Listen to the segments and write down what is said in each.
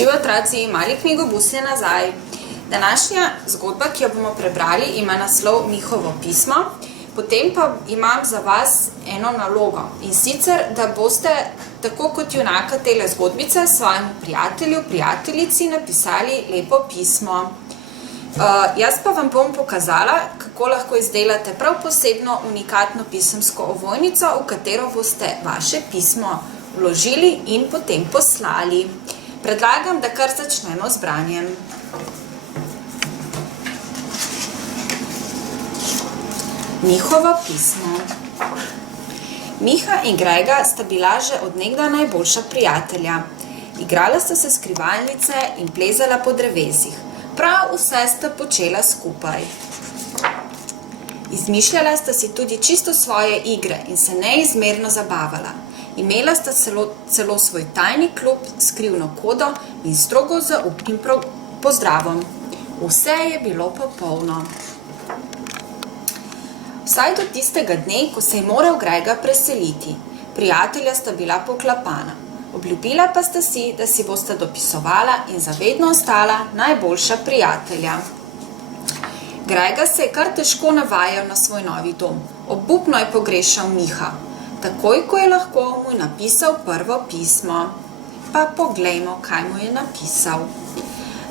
Živijo otroci, mali knjigobus je nazaj. Današnja zgodba, ki jo bomo prebrali, ima naslov Mihovo pismo. Potem pa imam za vas eno nalogo. In sicer, da boste, tako kot junaka tele zgodbice, svojemu prijatelju, prijateljici napisali lepo pismo. Jaz pa vam bom pokazala, kako lahko izdelate prav posebno unikatno pisemsko ovojnico, v katero boste vaše pismo vložili in potem poslali. Predlagam, da kar začnemo z branjem. Mihovo pismo. Miha in Grega sta bila že od nekdaj najboljša prijatelja. Igrala sta se skrivalnice in plezala po drevesih. Prav vse sta počela skupaj. Izmišljala sta si tudi čisto svoje igre in se neizmerno zabavala. Imela sta celo svoj tajni klub s skrivno kodo in strogo zaupnim pozdravom. Vse je bilo popolno. Vsaj do tistega dne, ko se je moral Grega preseliti. Prijatelja sta bila poklapana. Obljubila pa sta si, da si bosta dopisovala in zavedno ostala najboljša prijatelja. Grega se je kar težko navajal na svoj novi dom. Obupno je pogrešal Miha. Takoj, ko je lahko, mu je napisal prvo pismo. Pa poglejmo, kaj mu je napisal.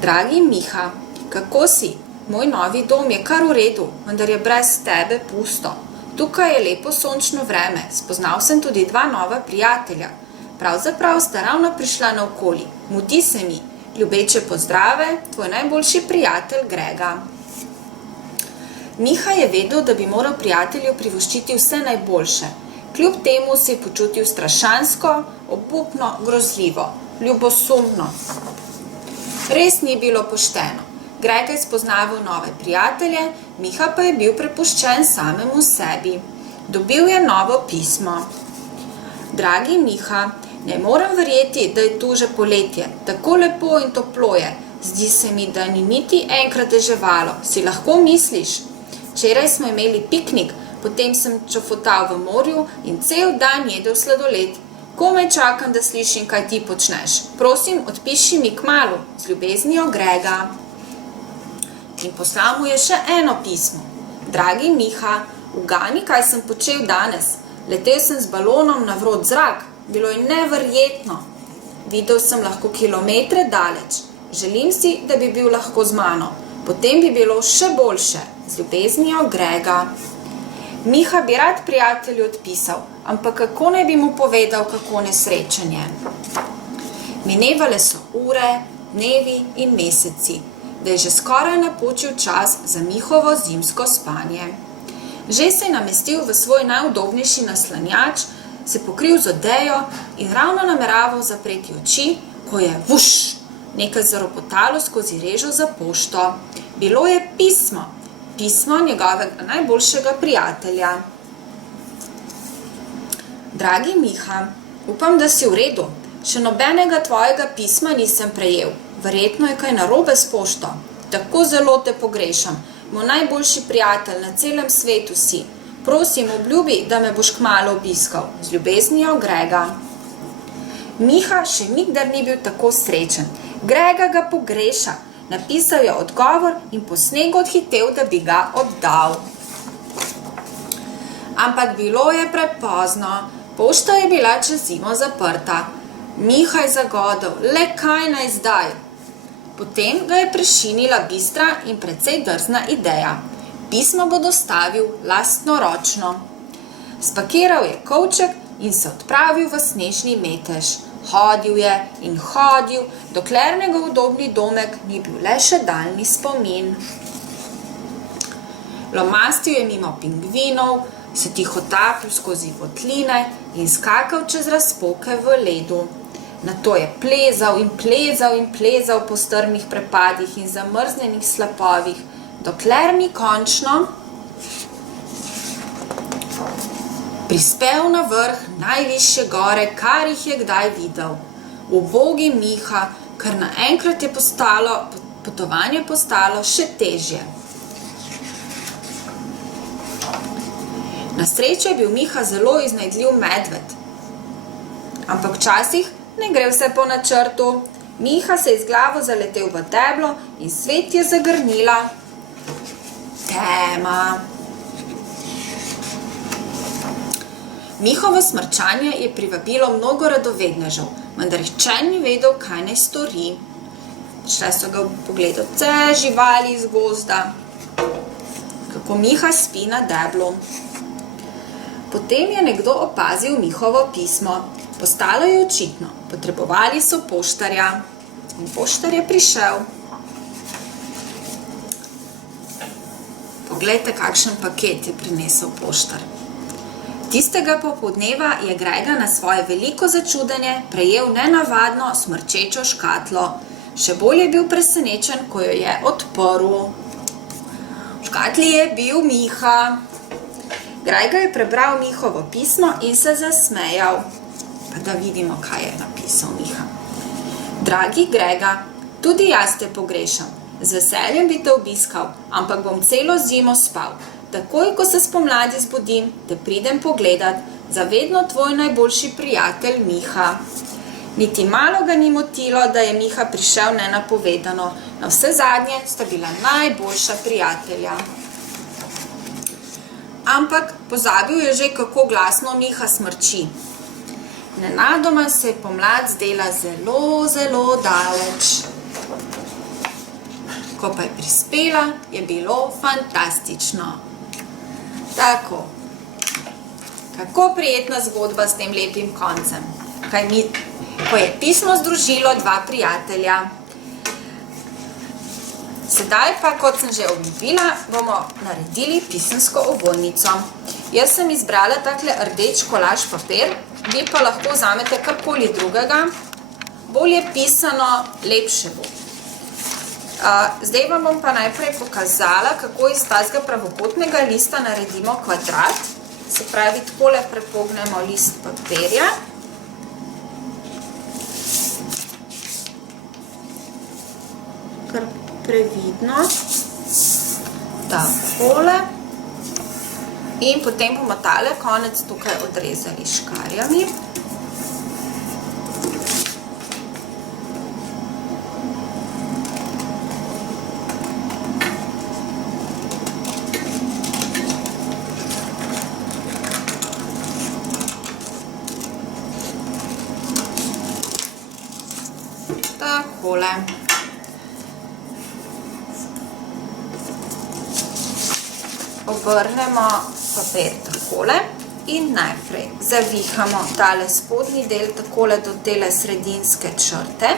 Dragi Miha, kako si? Moj novi dom je kar v redu, vendar je brez tebe pusto. Tukaj je lepo sončno vreme, spoznal sem tudi dva nova prijatelja. Pravzaprav sta ravno prišla naokoli. Mudi se mi. Ljubeče pozdrave, tvoj najboljši prijatelj Grega. Miha je vedel, da bi moral prijatelju privoščiti vse najboljše. Kljub temu se je počutil strašansko, obupno, grozljivo, ljubosumno. Res ni bilo pošteno. Grega je spoznaval nove prijatelje, Miha pa je bil prepuščen samemu sebi. Dobil je novo pismo. Dragi Miha, ne morem verjeti, da je tu že poletje. Tako lepo in toplo je. Zdi se mi, da ni niti enkrat deževalo. Si lahko misliš? Včeraj smo imeli piknik, potem sem čofotal v morju in cel dan jedel sladoled. Komaj čakam, da slišim, kaj ti počneš. Prosim, odpiši mi kmalu, z ljubeznijo Grega. In poslal mu je še eno pismo. Dragi Miha, ugani, kaj sem počel danes. Letel sem z balonom na vrot zrak. Bilo je neverjetno. Videl sem lahko kilometre daleč. Želim si, da bi bil lahko z mano. Potem bi bilo še boljše. Z ljubeznijo Grega. Miha bi rad prijatelju odpisal, ampak kako naj bi mu povedal, kako nesrečen je. Minevale so ure, dnevi in meseci, da je že skoraj napočil čas za Mihovo zimsko spanje. Že se je namestil v svoj najudobnejši naslanjač, se pokril z odejo in ravno nameraval zapreti oči, ko je vuš, nekaj zaropotalo skozi režo za pošto. Bilo je pismo. Pismo njegovega najboljšega prijatelja. Dragi Miha, upam, da si v redu. Še nobenega tvojega pisma nisem prejel. Verjetno je kaj narobe s pošto. Tako zelo te pogrešam. Moj najboljši prijatelj na celem svetu si. Prosim, obljubi, da me boš kmalu obiskal. Z ljubeznijo Grega. Miha še nikdar ni bil tako srečen. Grega ga pogreša. Napisal je odgovor in po snegu odhitel, da bi ga oddal. Ampak bilo je prepozno. Pošta je bila čez zimo zaprta. Miha je zagodel, le kaj naj zdaj? Potem ga je prešinila bistra in precej drzna ideja. Pismo bo dostavil lastnoročno. Spakiral je kovček in se odpravil v snežni metež. Hodil je in hodil, dokler njegov udobni domek ni bil le še daljni spomin. Lomastil je mimo pingvinov, se tihotapil skozi votline in skakal čez razpoke v ledu. Nato je plezal in plezal in plezal po strmih prepadih in zamrznjenih slapovih, dokler ni končno prispel na vrh najvišje gore, kar jih je kdaj videl. Ubogi Miha, ker naenkrat je potovanje postalo še težje. Na srečo je bil Miha zelo iznajdljiv medved. Ampak včasih ne gre vse po načrtu. Miha se je z glavo zaletel v deblo in svet je zagrnila tema. Mihovo smrčanje je privabilo mnogo radovednežev, vendar nihče ni vedel, kaj naj stori. Šle so ga pogledati vse živali iz gozda, kako Miha spi na deblu. Potem je nekdo opazil Mihovo pismo. Postalo je očitno, potrebovali so poštarja. In poštar je prišel. Poglejte, kakšen paket je prinesel poštar. Tistega popoldneva je Grega na svoje veliko začudenje prejel nenavadno smrčečo škatlo. Še bolj je bil presenečen, ko jo je odprl. V škatli je bil Miha. Grega je prebral Mihovo pismo in se zasmejal. Pa da vidimo, kaj je napisal Miha. Dragi Grega, tudi jaz te pogrešam. Z veseljem bi te obiskal, ampak bom celo zimo spal. Takoj, ko se spomladi zbudim, te pridem pogledat. Za vedno tvoj najboljši prijatelj Miha. Niti malo ga ni motilo, da je Miha prišel nenapovedano. Navsezadnje sta bila najboljša prijatelja. Ampak pozabil je že, kako glasno Miha smrči. Nenadoma se je pomlad zdela zelo, zelo daleč. Ko pa je prispela, je bilo fantastično. Tako. Kako prijetna zgodba s tem lepim koncem. Ko je pismo združilo dva prijatelja. Sedaj pa, kot sem že obljubila, bomo naredili pisemsko ovojnico. Jaz sem izbrala takle rdeč kolaž papir, vi pa lahko vzamete karkoli drugega. Bolje pisano, lepše bo. Zdaj vam bom pa najprej pokazala, kako iz tazga pravokotnega lista naredimo kvadrat. Se pravi, takole prepognemo list papirja. Kar previdno. Takole. In potem bomo tale konec tukaj odrezali škarjami. Takole. Obrnemo papir takole in najprej zavihamo tale spodnji del takole do tele sredinske črte.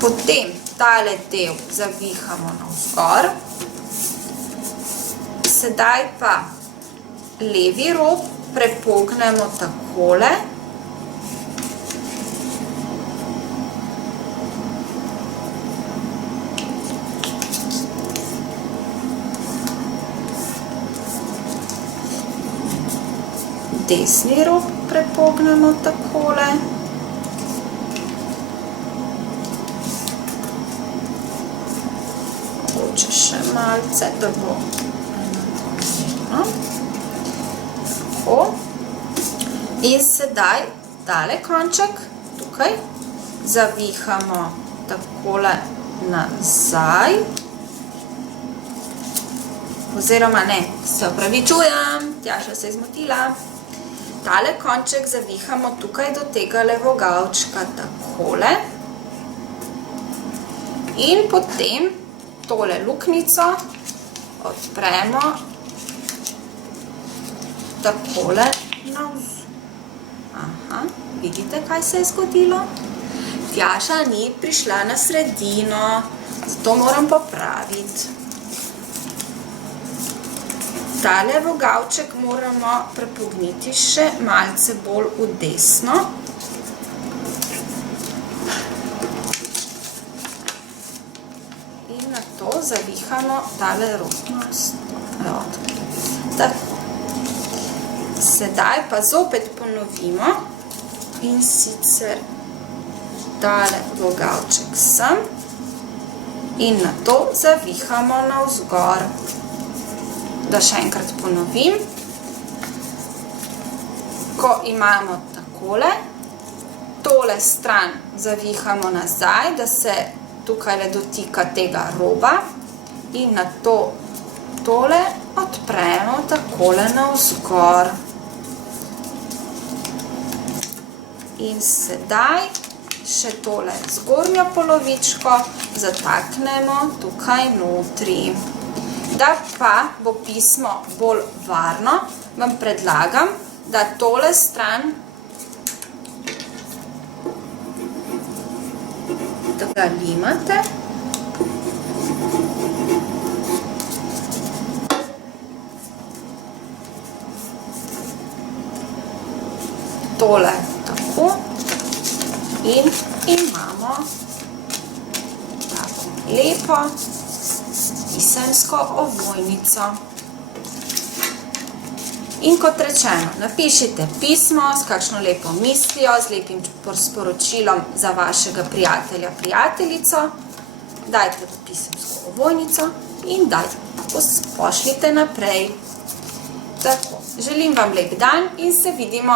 Potem tale del zavihamo navzgor. Sedaj pa levi rob prepognemo takole. Desni rob prepognemo takole. Mogoče še malce, da bo tako. In sedaj tale konček tukaj zavihamo takole nazaj. Oziroma ne, se opravičujem, Tjaša se je zmotila. Tale konček zavihamo tukaj do tega vogavčka takole. In potem tole luknjico odpremo takole navz. Aha, vidite, kaj se je zgodilo? Tjaša ni prišla na sredino, zato moram popraviti. Tale vogavček moramo prepogniti še malce bolj v desno. In na to zavihamo tale robnost. Tako. Sedaj pa zopet ponovimo in sicer tale vogavček sem in na to zavihamo navzgor. Da še enkrat ponovim. Ko imamo tako takole, tole stran zavihamo nazaj, da se tukaj dotika tega roba in na tole odpremo takole navzgor. In sedaj še tole zgornjo polovičko zataknemo tukaj notri. Da pa bo pismo bolj varno, vam predlagam, da tole stran da ga limate. Tole tako in imamo tako lepo pisemsko ovojnico. In kot rečeno, napišite pismo s kakšno lepo mislijo, z lepim sporočilom za vašega prijatelja, prijateljico, dajte v pisemsko ovojnico in pošljite naprej. Tako, želim vam lep dan in se vidimo.